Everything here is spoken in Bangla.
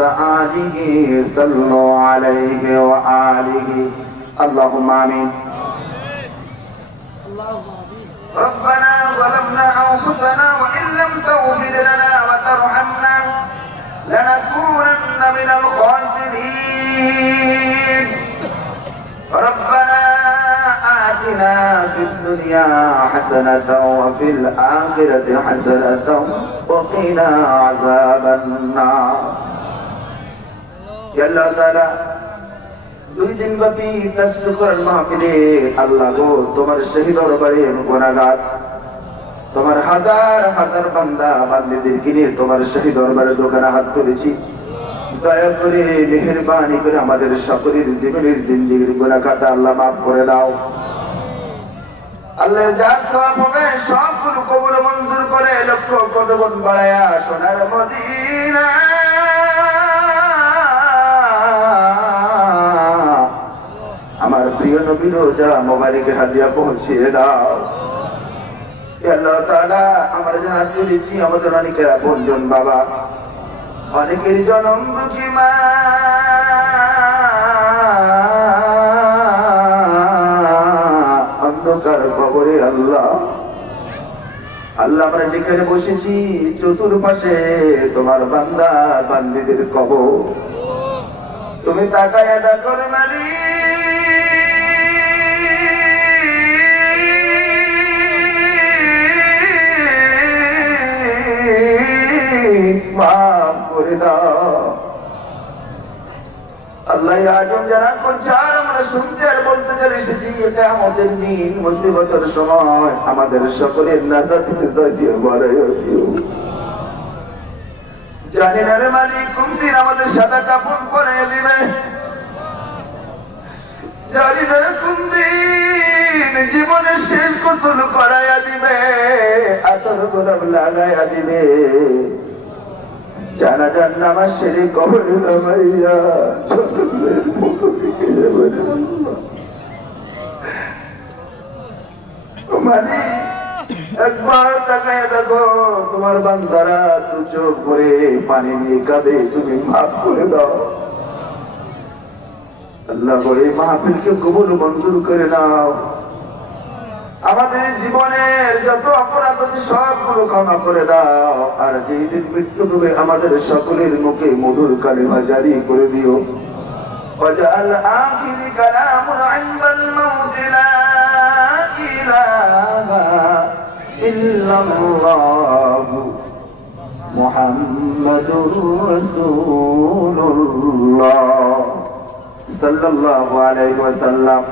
آله صلوا عليه وآله اللهم آمين ربنا ظلمنا أنفسنا وإن لم تغفر لنا وترحمنا لنكونن من الخاسرين ربنا آتنا في الدنيا حسنة وفي الآخرة حسنة وقنا عذاب النار يا الله تعالى দুই দিন ব্যাপী তাসবিহ কোরআন মাহফিলে আল্লাহ গো তোমার শহীদ দরবারে গুনাহগার তোমার হাজার হাজার বান্দা বান্দীদেরকে নিয়ে তোমার শহীদ দরবারে দোকানে হাত তুলেছি দয়া করে মেহেরবানি করে আমাদের সকলের জীবনের জিন্দেগির গুনাহ খাতা আল্লাহ মাফ করে দাও আল্লাহ যা সওয়াব হবে সবগুলো কবুল মঞ্জুর করে লক্ষ কোটি গুণ বাড়ায়া সোনার মদিনা আমার প্রিয় নবী রোজা মোবারকের হাদিয়া পৌঁছিয়ে দাও ইয়া আল্লাহ তাআলা আমরা যে হাত তুলেছি আমাদের অনেকের আপনজন বাবা অনেকের জনম দুঃখী মা অন্ধকার কবরে আল্লাহ আল্লাহ আমরা যেখানে বসেছি চতুর্পাশে তোমার বান্দা বান্দীদের কবর তুমি তাকায় দেখো মালিক মাফ করে দাও আল্লাহ আজম যারা করছে আর আমরা শুনতে আর বলতে চাই এসেছি এটা আমাদের দিন মুসিবতের সময় আমাদের সকলের নাজাতের জাতীয় বাড়াইয়া দিও জানি না রে মালিক কোন দিন আমাদের সাদা কাপড় পরাইয়া দিবে জানি না কোন দিন জীবনের শেষ গোসল করাইয়া দিবে আতর গোলাপ লাগাইয়া দিবে জানাজার নামাজ সেরে কবরে নামাইয়া ছোটদের মুখ ফিকে যাবে মালিক একবার তাকায় দেখো তোমার বান্দারা দু চোখ ভরে পানি নিয়ে কাঁদে তুমি মাফ করে দাও আল্লাহ করে মাহফিলকে কবুল মঞ্জুর করে নাও আমাদের জীবনের যত অপরাধ আছে সবগুলো ক্ষমা করে দাও আর যেই দিন মৃত্যু হবে আমাদের সকলের মুখে মধুর কালিমা জারি করে দিও ওয়াজআল আখির কালামুনা ইনদাল মাউত লা ইলাহা ইল্লাল্লাহু মুহাম্মাদুর রাসূলুল্লাহ সাল্লাল্লাহু আলাইহি ওয়াসাল্লাম